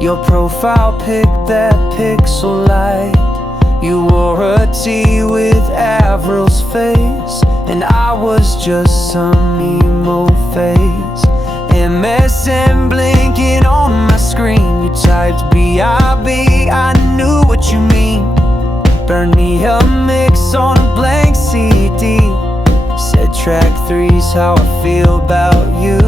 Your profile pic, that pixel light. You wore a tee with Avril's face, and I was just some emo face. MSN blinking on my screen. You typed B.I.B., I knew what you mean. Burn me a mix on a blank CD. Said track 3's how I feel about you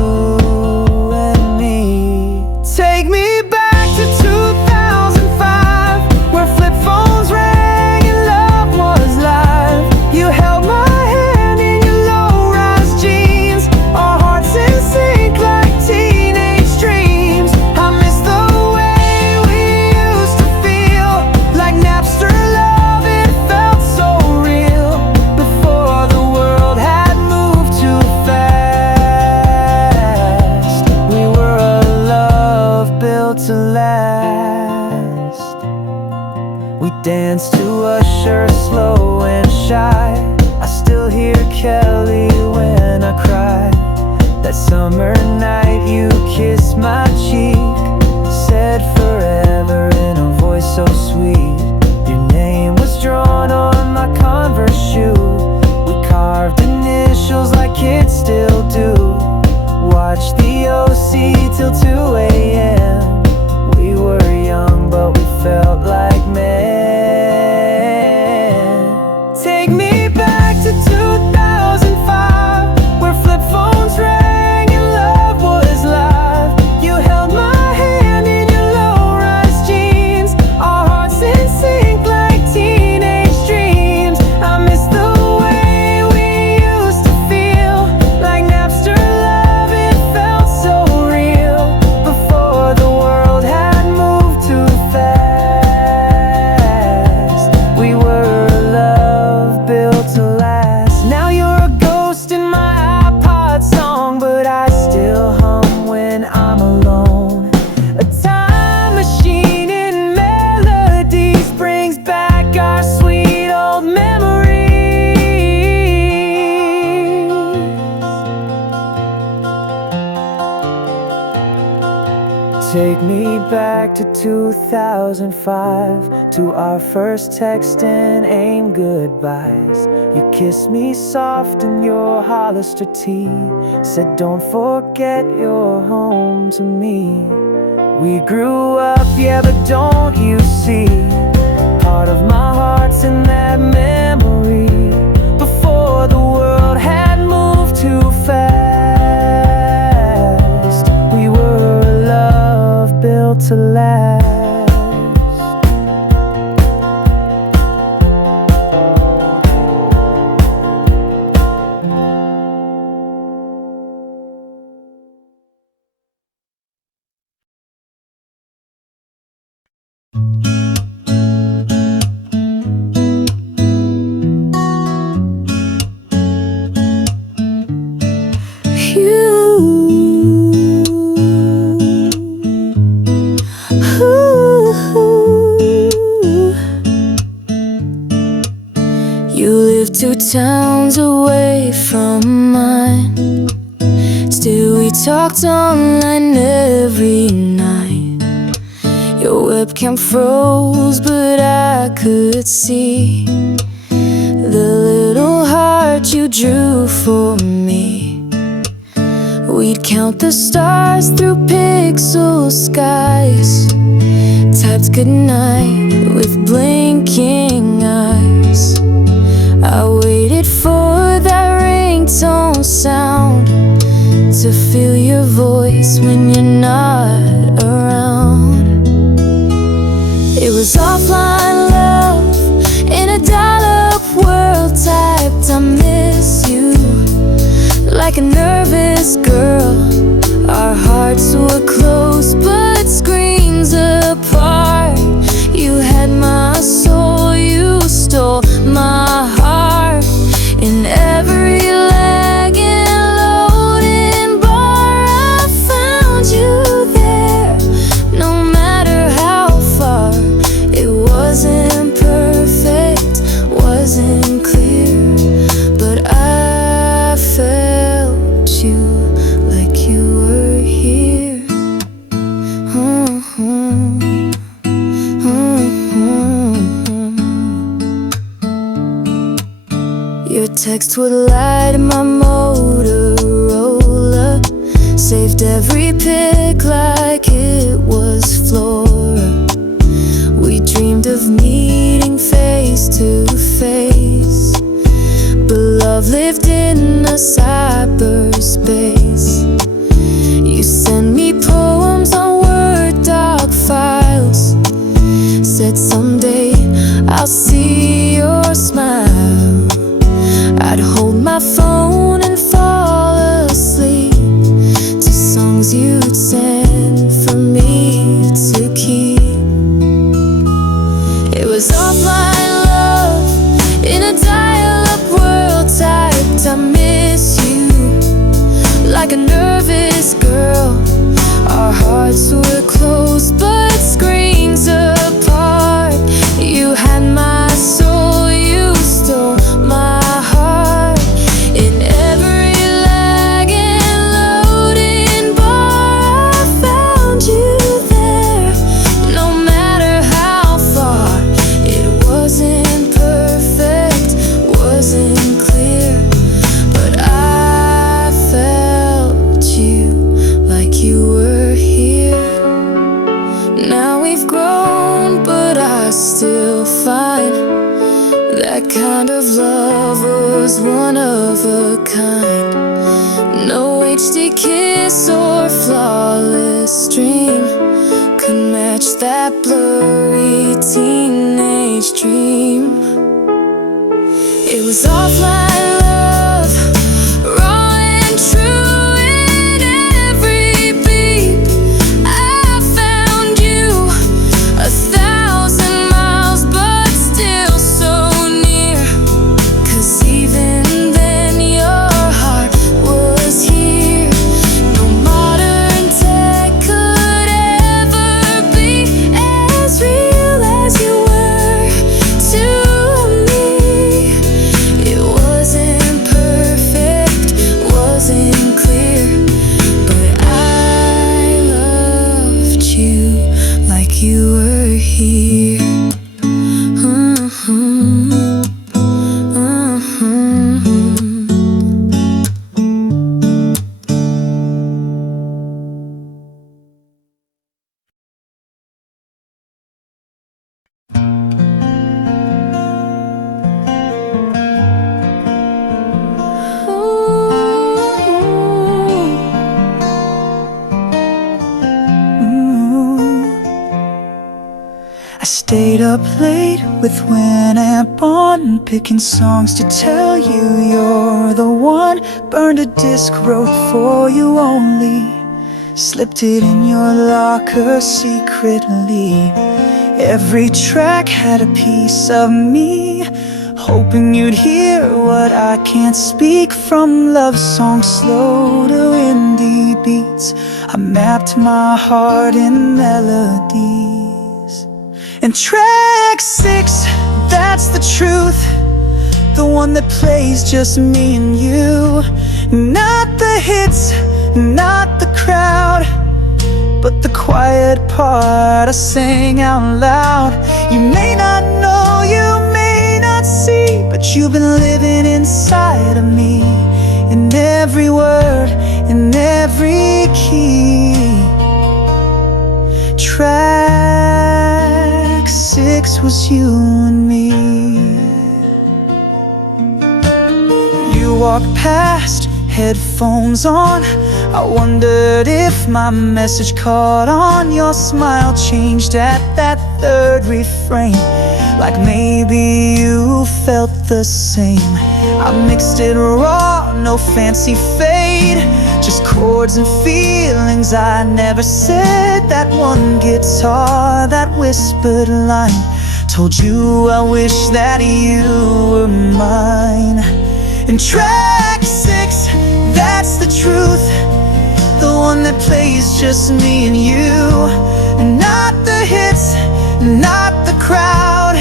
and me. Take me back to 2005, where flip phones rang and love was live. You held my hand in your low-rise jeans, our hearts in sync like teenage dreams. I miss the way we used to feel, like Napster love, it felt so real. Before the world had moved too fast, we were a love built to last. We danced to Usher, slow and shy. I still hear Kelly when I cry. That summer night you kissed my cheek, said forever in a voice so sweet. Your name was drawn on my Converse shoe. We carved initials like kids still do. Watched the OC till 2 a.m. We were young but we felt like men. Take me back to 2005, where flip phones rang and love was live. You held my hand in your low-rise jeans, our hearts in sync like teenage dreams. I miss the way we used to feel, like Napster love, it felt so real. Before the world had moved too fast, we were a love built to last. Now you're a ghost in my iPod song, but I still hum when I'm alone. A time machine in melodies brings back our sweet old memories. Take me back to 2005, to our first text and AIM goodbyes. You kissed me soft in your Hollister tee, said don't forget you're home to me. We grew up, yeah, but don't you see, part of my heart's in that memory. Before the world had moved too fast, we were a love built to last. You live 2 towns away from mine. Still we talked online every night. Your webcam froze, but I could see the little heart you drew for me. We'd count the stars through pixel skies, typed goodnight with blinking eyes. I waited for that ringtone sound, to feel your voice when you're not around. It was offline love in a dial-up world, typed I miss you like a nervous girl. Our hearts were close but screens apart. You had my soul, you stole my heart. In every lag and loading bar, I found you there. No matter how far, it wasn't perfect, wasn't clear, but I felt you like you were here. Your text would light my Motorola, saved every pic like it was Flora. We dreamed of meeting face to face, but love lived in a cyberspace. You sent me poems on Word doc files, said someday I'll see your smile. I'd hold my phone and fall asleep to songs you'd send for me to keep. It was offline love in a dial-up world typed I miss you like a nervous girl. Our hearts were close but screens apart. You had my soul, you stole my heart. In every lagging loading bar I found you there. No matter how far, it wasn't perfect, wasn't clear, but I felt you like you were here. Now we've grown, but I still find that kind of love was one of a kind. No HD kiss or flawless stream could match that blurry teenage dream. It was offline love, raw and true in every beat. I found you 1,000 miles, but still so near. 'Cause even then your heart was here. No modern tech could ever be as real as you were to me. It wasn't perfect, wasn't clear, but I loved you like you were here. I stayed up late with Winamp on, picking songs to tell you you're the one. Burned a disc, wrote for you only, slipped it in your locker secretly. Every track had a piece of me, hoping you'd hear what I can't speak. From love songs slow to indie beats, I mapped my heart in melodies. And track 6, that's the truth, the one that plays just me and you. Not the hits, not the crowd, but the quiet part I sang out loud. You may not know, you may not see, but you've been living inside of me, in every word, in every key. Track 6 was you and me. You walked past, headphones on. I wondered if my message caught on. Your smile changed at that third refrain, like maybe you felt the same. I mixed it raw, no fancy fade, just chords and feelings I never said. That one guitar, that whispered line, told you I wish that you were mine. And track 6, that's the truth, the one that plays just me and you. Not the hits, not the crowd,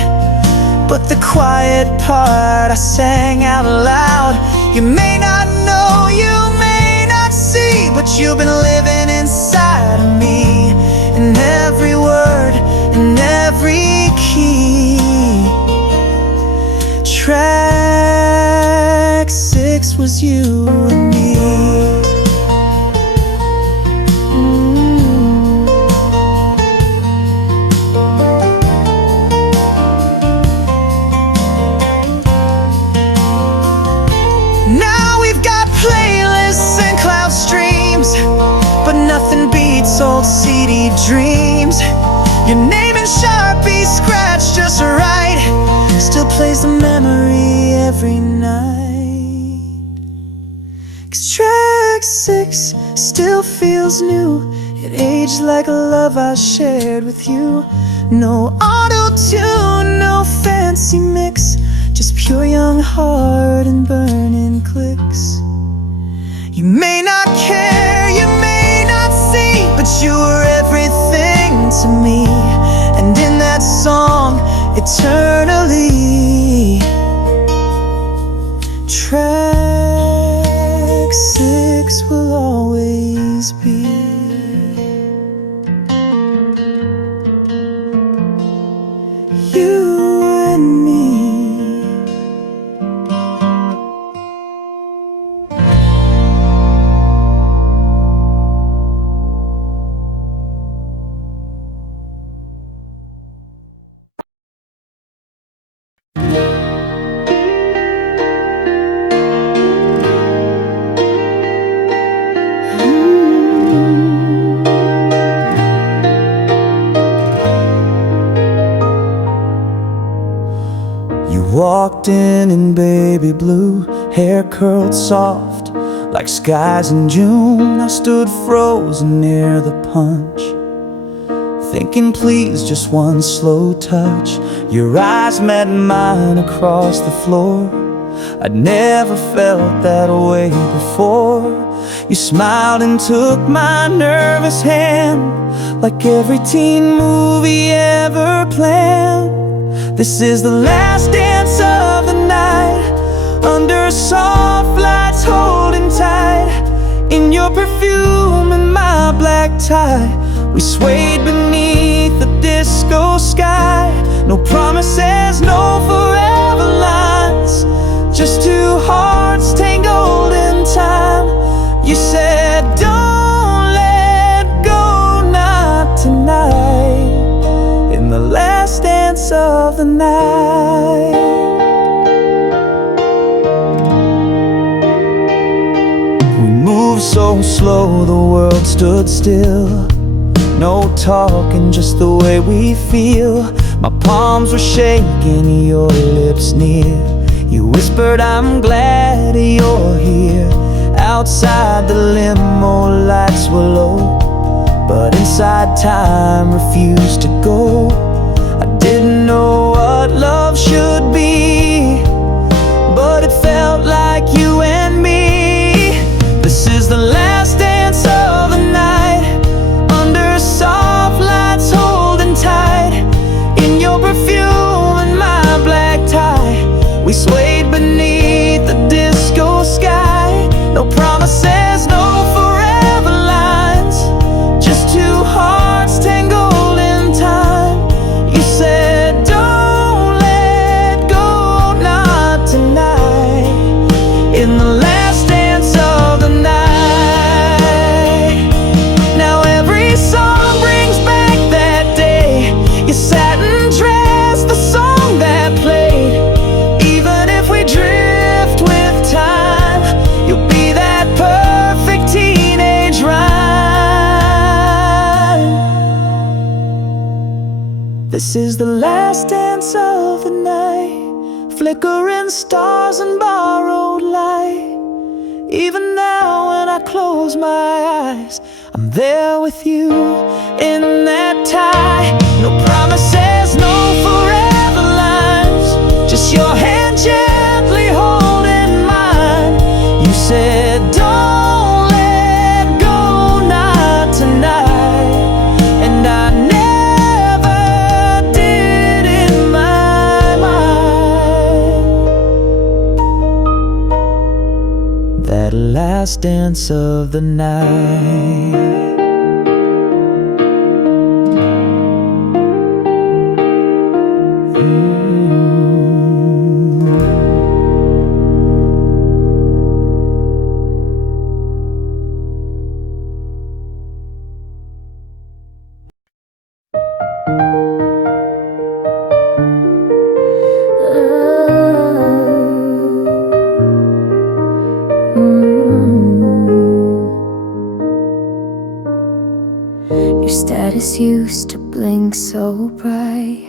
but the quiet part I sang out loud. You may not know, you may not see, but you've been living inside of me, in every word, in every key. Track this was you and me. Now we've got playlists and cloud streams, but nothing beats old CD dreams. Your name in Sharpie scratched just right, still plays the memory every night. 'Cause track 6 still feels new. It aged like a love I shared with you. No auto-tune, no fancy mix, just pure young heart and burning clicks. You may not care, you may not see, but you were everything to me. And in that song, eternally, track 6 will always be. You and me. Walked in baby blue, hair curled soft like skies in June. I stood frozen near the punch, thinking please just one slow touch. Your eyes met mine across the floor. I'd never felt that way before. You smiled and took my nervous hand, like every teen movie ever planned. This is the last dance of the night, under soft lights holding tight. In your perfume and my black tie, we swayed beneath the disco sky. No promises, no forever lines, just two hearts tangled in time. You said don't let go, not tonight. In the last dance of the night, we moved so slow the world stood still. No talking, just the way we feel. My palms were shaking, your lips near. You whispered I'm glad you're here. Outside the limo lights were low, but inside time refused to go. I didn't know what love should be, but it felt like you and me. This is the last dance of the night, under soft lights holding tight. In your perfume and my black tie, we swayed beneath the disco sky. No promises, no forever lines, just two hearts tangled in time. You said don't let go, not tonight. In the last dance of the night. Now every song brings back that day. Your satin dress, the song that played. Even if we drift with time, you'll be that perfect teenage rhyme. This is the last dance of the night, flickering stars and borrowed light. Even now when I close my eyes, I'm there with you in that tie. No promises, no forever lines, just your hand gently holding mine. You said don't let go, not tonight. And I never did in my mind. That last dance of the night. eyes used to blink so bright.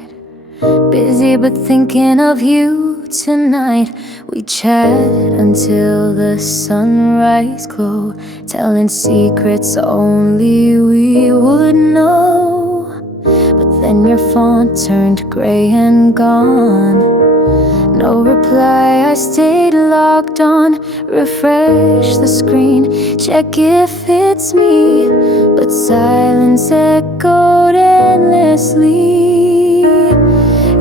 Busy but thinking of you tonight. We chat until the sunrise glow, telling secrets only we would know. But then your phone turned gray and gone. No reply, I stayed logged on. Refresh the screen, check if it's me, but silence echoed endlessly.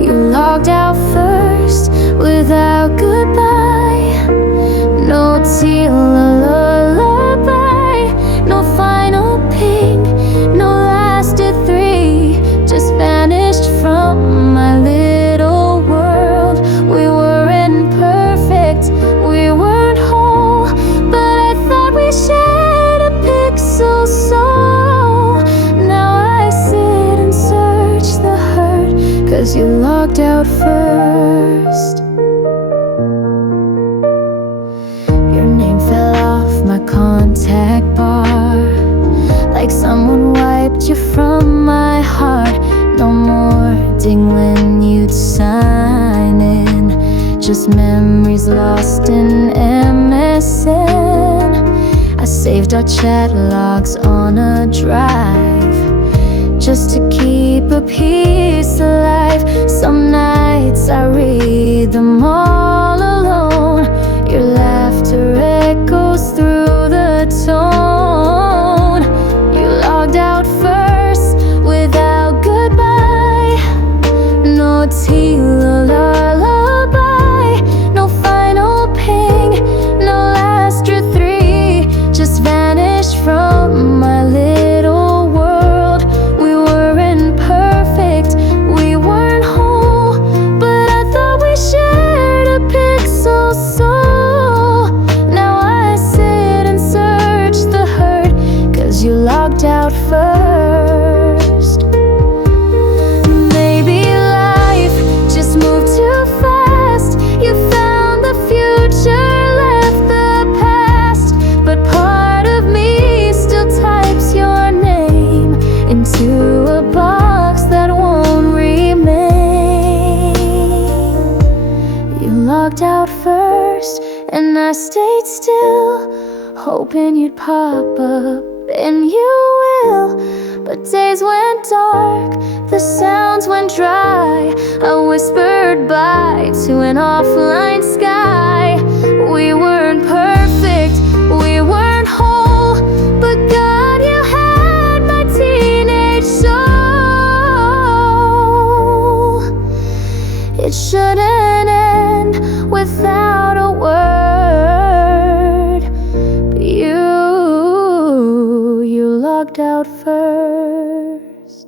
You logged out first without goodbye. No teal lullaby, no final ping, no lasted three. Just vanished from my little world. We weren't perfect, we weren't whole, but I thought we shared a pixel soul. Now I sit and search the hurt, 'cause you logged out first. Your name fell off my contact bar, like someone wiped you from my heart. No more ding when you'd sign in, just memories lost in MSN. I saved our chat logs on a drive, just to keep a piece alive. Some nights I read them all alone. Your laughter echoes through the tone. You logged out first without goodbye. No teal lullaby, no final ping, no last or three. Just vanished from my little world. We weren't perfect, we weren't whole, but I thought we shared a pixel soul. Now I sit and search the hurt, 'cause you logged out first. Maybe life just moved too fast. You found the future, left the past, but part of me still types your name into a box that won't remain. You logged out first, and I stayed still, hoping you'd pop up, and you will. But days went dark, the sounds went dry. I whispered bye to an offline sky. We weren't perfect, we weren't whole, but God, you had my teenage soul. It shouldn't end without a word, but you logged out first.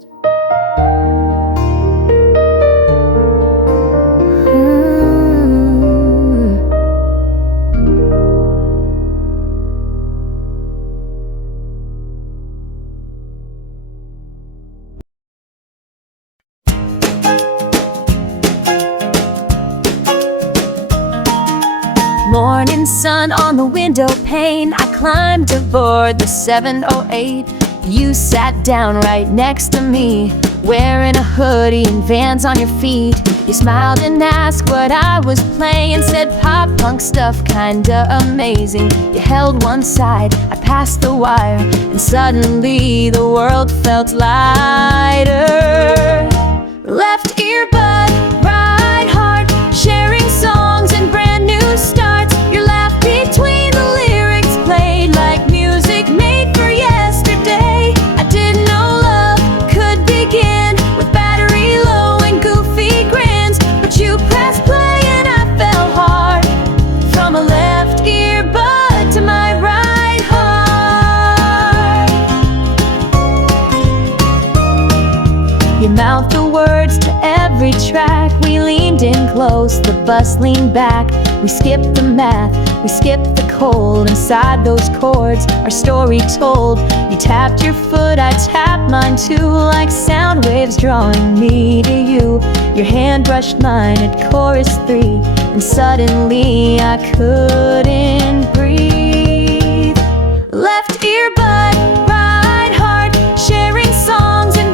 Morning sun on the window pane, I climbed aboard the 708. You sat down right next to me, wearing a hoodie and Vans on your feet. You smiled and asked what I was playing, said pop punk stuff kinda amazing. You held one side, I passed the wire, and suddenly the world felt lighter. Left earbud, right heart, sharing songs and brand new starts. Your laugh between the lyrics played like music made for yesterday. I didn't know love could begin with battery low and goofy grins, but you pressed play and I fell hard, from a left earbud to my right heart. You mouthed the words to every track. We leaned in close, the bus leaned back. We skipped the math, we skipped the cold. Inside those chords, our story told. You tapped your foot, I tapped mine too, like sound waves drawing me to you. Your hand brushed mine at chorus 3, and suddenly I couldn't breathe. Left earbud, right heart, sharing songs and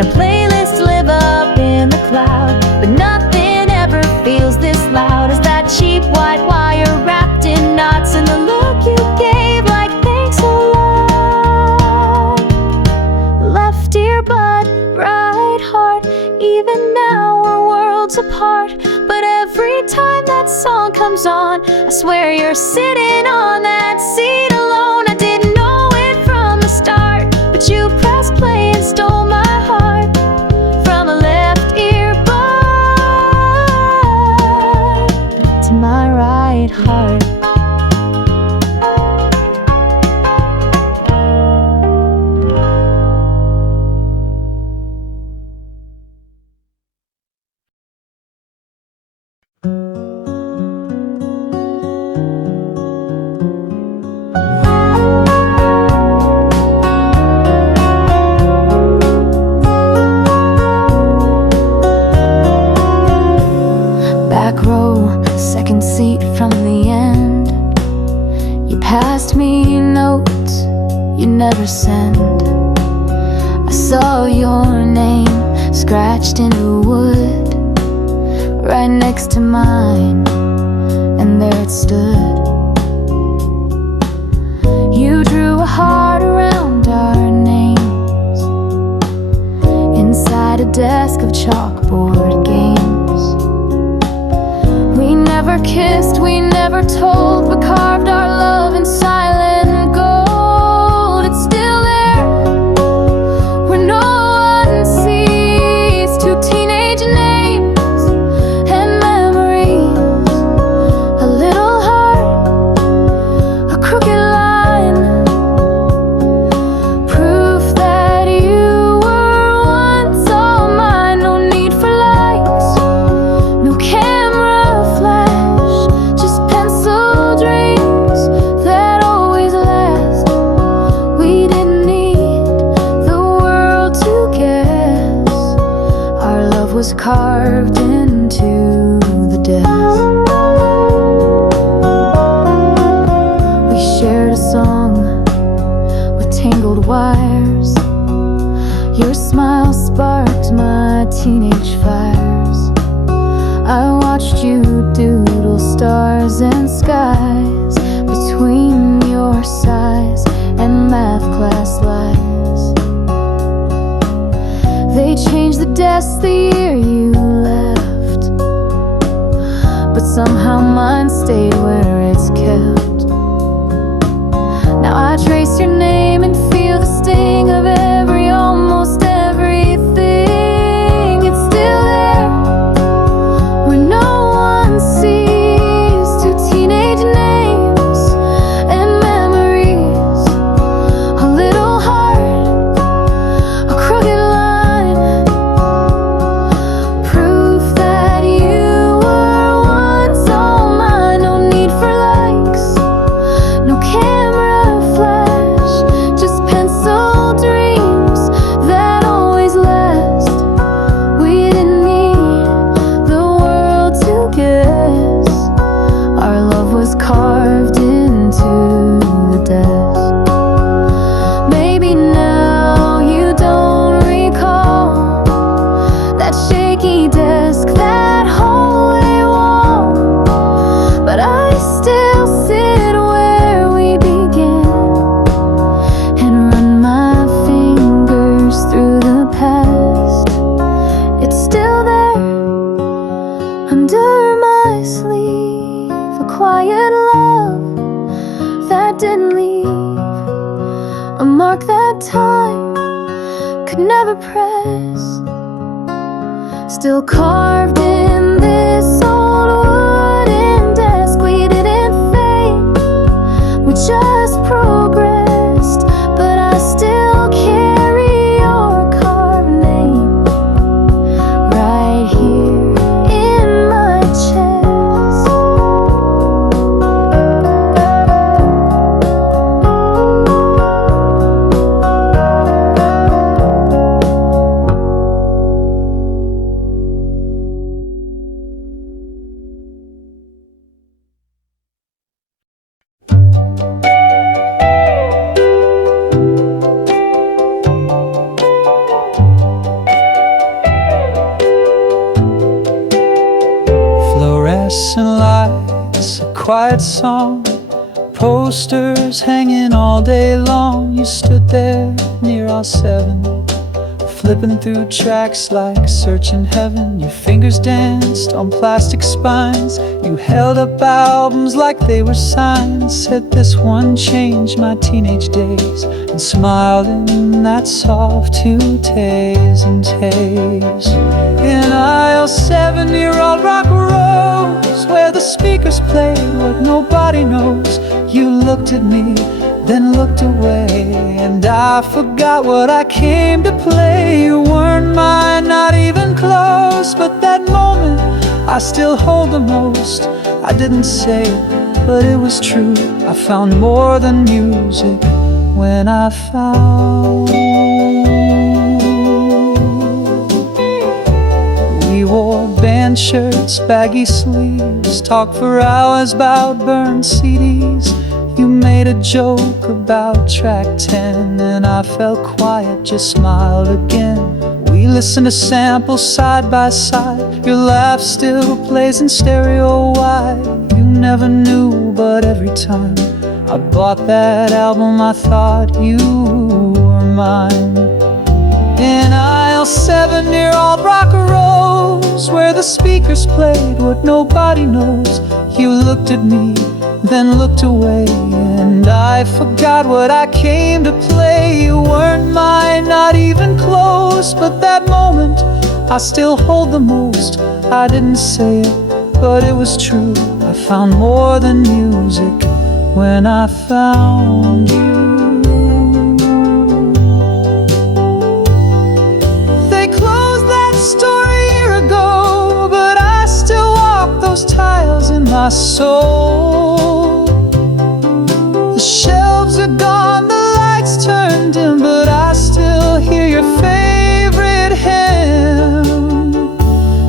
Now playlists live up in the cloud, but nothing ever feels this loud as that cheap white wire wrapped in knots, and the look you gave like thanks a lot. Left earbud, right heart. Even now we're worlds apart, but every time that song comes on, I swear you're sitting on that seat alone. I didn't know it from the start, but you pressed play and stole my heart from a left earbud to my right heart. Back row, second seat from the end. You passed me notes you never send. I saw your name scratched into wood right next to mine, and there it stood. You drew a heart around our names inside a desk of chalkboard games. We never kissed, we never told, but carved our love in silent gold. It's still there, where no one sees. Two teenage names and memories, a little heart, a crooked line, proof that you were once all mine. No need for lights, no camera flash, just pencil dreams that always last. We didn't need the world to guess. Our love was carved into the desk. We shared a song with tangled wires. Your smile sparked my teenage fires. I watched you doodle stars and skies between your sighs and math class lies. They changed the desk the year you left, but somehow mine stayed where it's kept. Now I trace your name and feel the sting of almost everything. It's still there, where no one sees. Two teenage names and memories, a little heart, a crooked line, proof that you were once all mine. No need for likes, no camera flash, just pencil dreams that always last. We didn't need the world to guess. Our love was carved into the desk. Maybe now you don't recall that shaky desk, that hallway wall, but I still sit where we began and run my fingers through the past. It's still there, under my sleeve, a quiet love that didn't leave, a mark that time could never press, still carved in this old wooden desk. We didn't fade, we just progressed, but I still carry your carved name right here in my chest. quiet song, posters hanging all day long. You stood there near all seven, flipping through tracks like searching heaven. Your fingers danced on plastic spines. You held up albums like they were signs. Said this one changed my teenage days, and smiled in that soft two-tays and tays. In aisle 7 near Old Rock Rose, where the speakers played what nobody knows, you looked at me, then looked away, and I forgot what I came to play. You weren't mine, not even close, but that moment I still hold the most. I didn't say it, but it was true. I found more than music when I found we wore band shirts, baggy sleeves, talked for hours about burned CDs. You made a joke about track 10, and I felt quiet, just smiled again. We listened to samples side by side. Your laugh still plays in stereo wide. You never knew, but every time I bought that album, I thought you were mine. In aisle 7 near Old Rock Rose, where the speakers played what nobody knows, you looked at me, then looked away, and I forgot what I came to play. You weren't mine, not even close, but that moment I still hold the most. I didn't say it, but it was true. I found more than music when I found you. They closed that store a year ago, but I still walk those tiles in my soul. The shelves are gone, the lights turned dim, but I still hear your favorite hymn.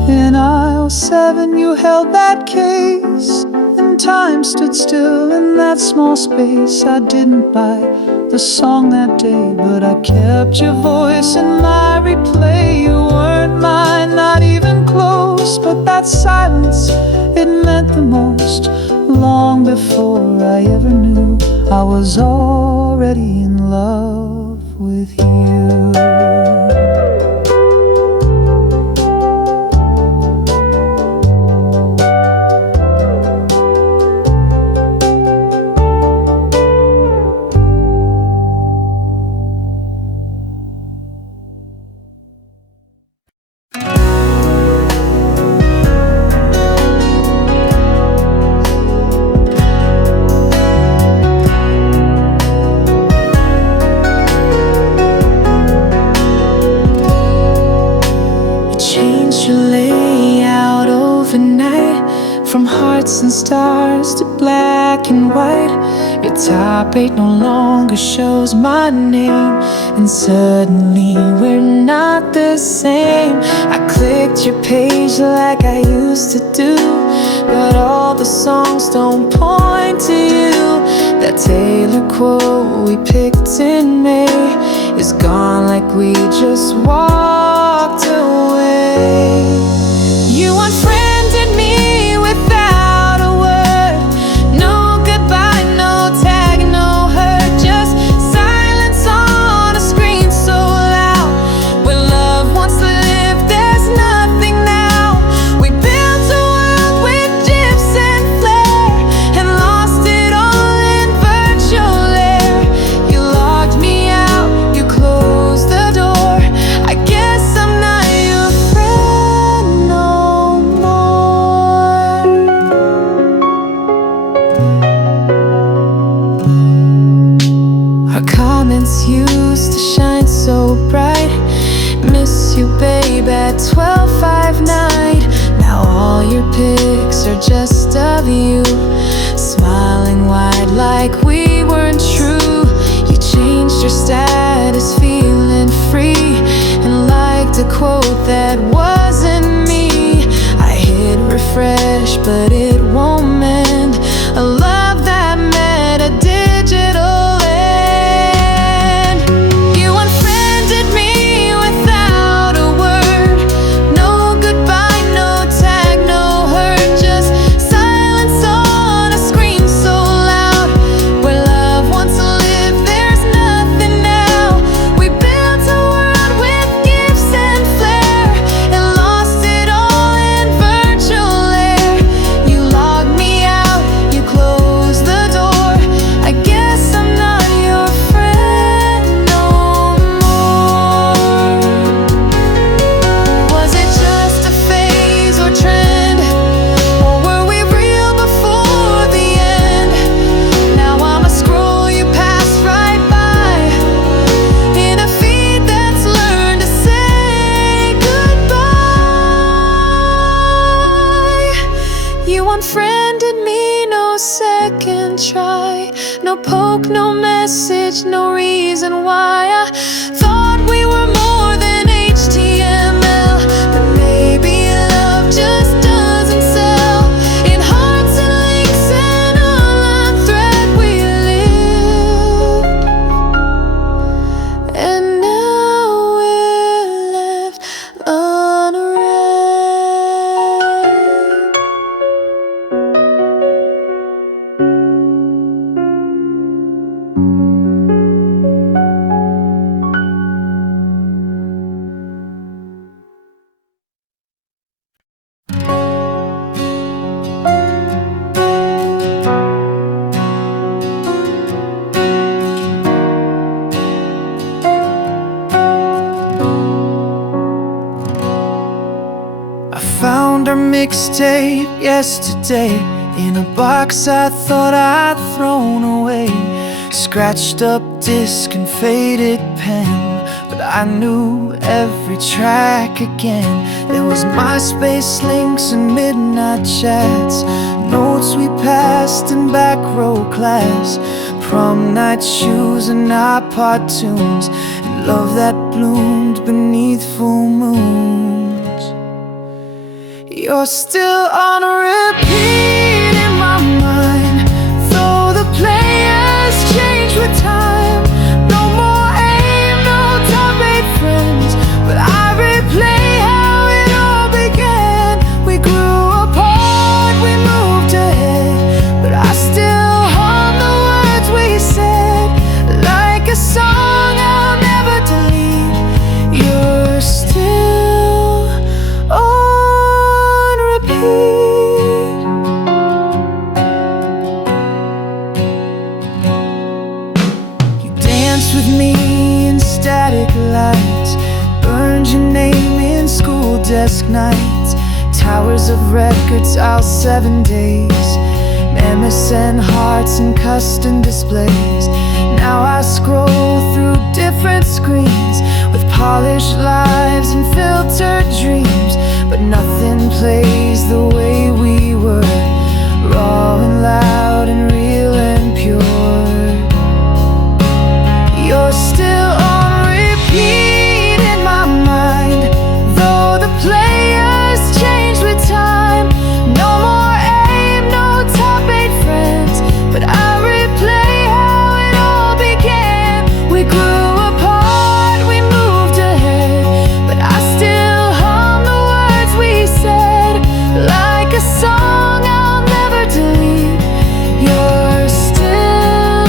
In aisle 7 you held that case, and time stood still in that small space. I didn't buy the song that day, but I kept your voice in my replay. You weren't mine, not even close, but that silence, it meant the most. Long before I ever knew, I was already in love with you. From hearts and stars to black and white, your top 8 no longer shows my name, and suddenly we're not the same. I clicked your page like I used to do, but all the songs don't point to you. That Taylor quote we picked in May is gone like we just walked away. You unfriended me without a word. No goodbye, no tag, no hurt. Just silence on a screen so loud. When love once lived, there's nothing now. We built a world with gifs and flair, and lost it all in virtual air. You locked me out, you closed the door. I guess I'm not your friend no more. Our comments used to shine so bright. Miss you, babe, at 12:05 night. Now all your pics are just of you, smiling wide like we weren't true. You changed your status, feeling free, and liked a quote that wasn't me. I hit refresh, but it won't mend a love that met a digital end. You unfriended me without a word. No goodbye, no tag, no hurt. Just silence on a screen. unfriended me, no second try, no poke, no message, no reason why. I thought we were more than HTML, but maybe love just doesn't sell. In hearts and links and online thread we lived, and now we're left unread. I found our mixtape yesterday in a box I thought I'd thrown away. Scratched up disc and faded pen, but I knew every track again. There was MySpace links and midnight chats, notes we passed in back row class, prom night shoes and iPod tunes, and love that bloomed beneath full moons. You're still on repeat in my mind, though the players change with time. No more aim, no top 8 friends, but I replay how it all began. We grew apart, we moved ahead, but I still hum the words we said, like a song I'll never delete. You're still on repeat. You danced with me in static lights, burned your name in school desk nights, towers of records all 7 days, MSN hearts and custom displays. Now I scroll through different screens with polished lives and filtered dreams, but nothing plays the way we were, raw and loud and real and pure. You're still on repeat in my mind, though the players change with time. No more aim, no top 8 friends, but I replay how it all began. We grew apart, we moved ahead, but I still hum the words we said, like a song I'll never delete. You're still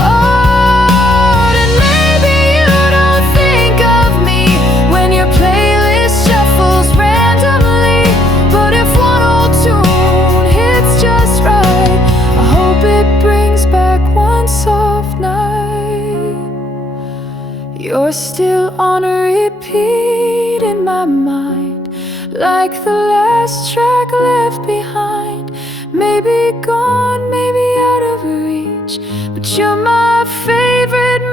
on, and maybe you don't think of me when your playlist shuffles randomly, but if one old tune hits just right, I hope it brings back one soft night. You're still on repeat in my mind, like the last track left behind. Maybe gone, maybe out of reach, but you're my favorite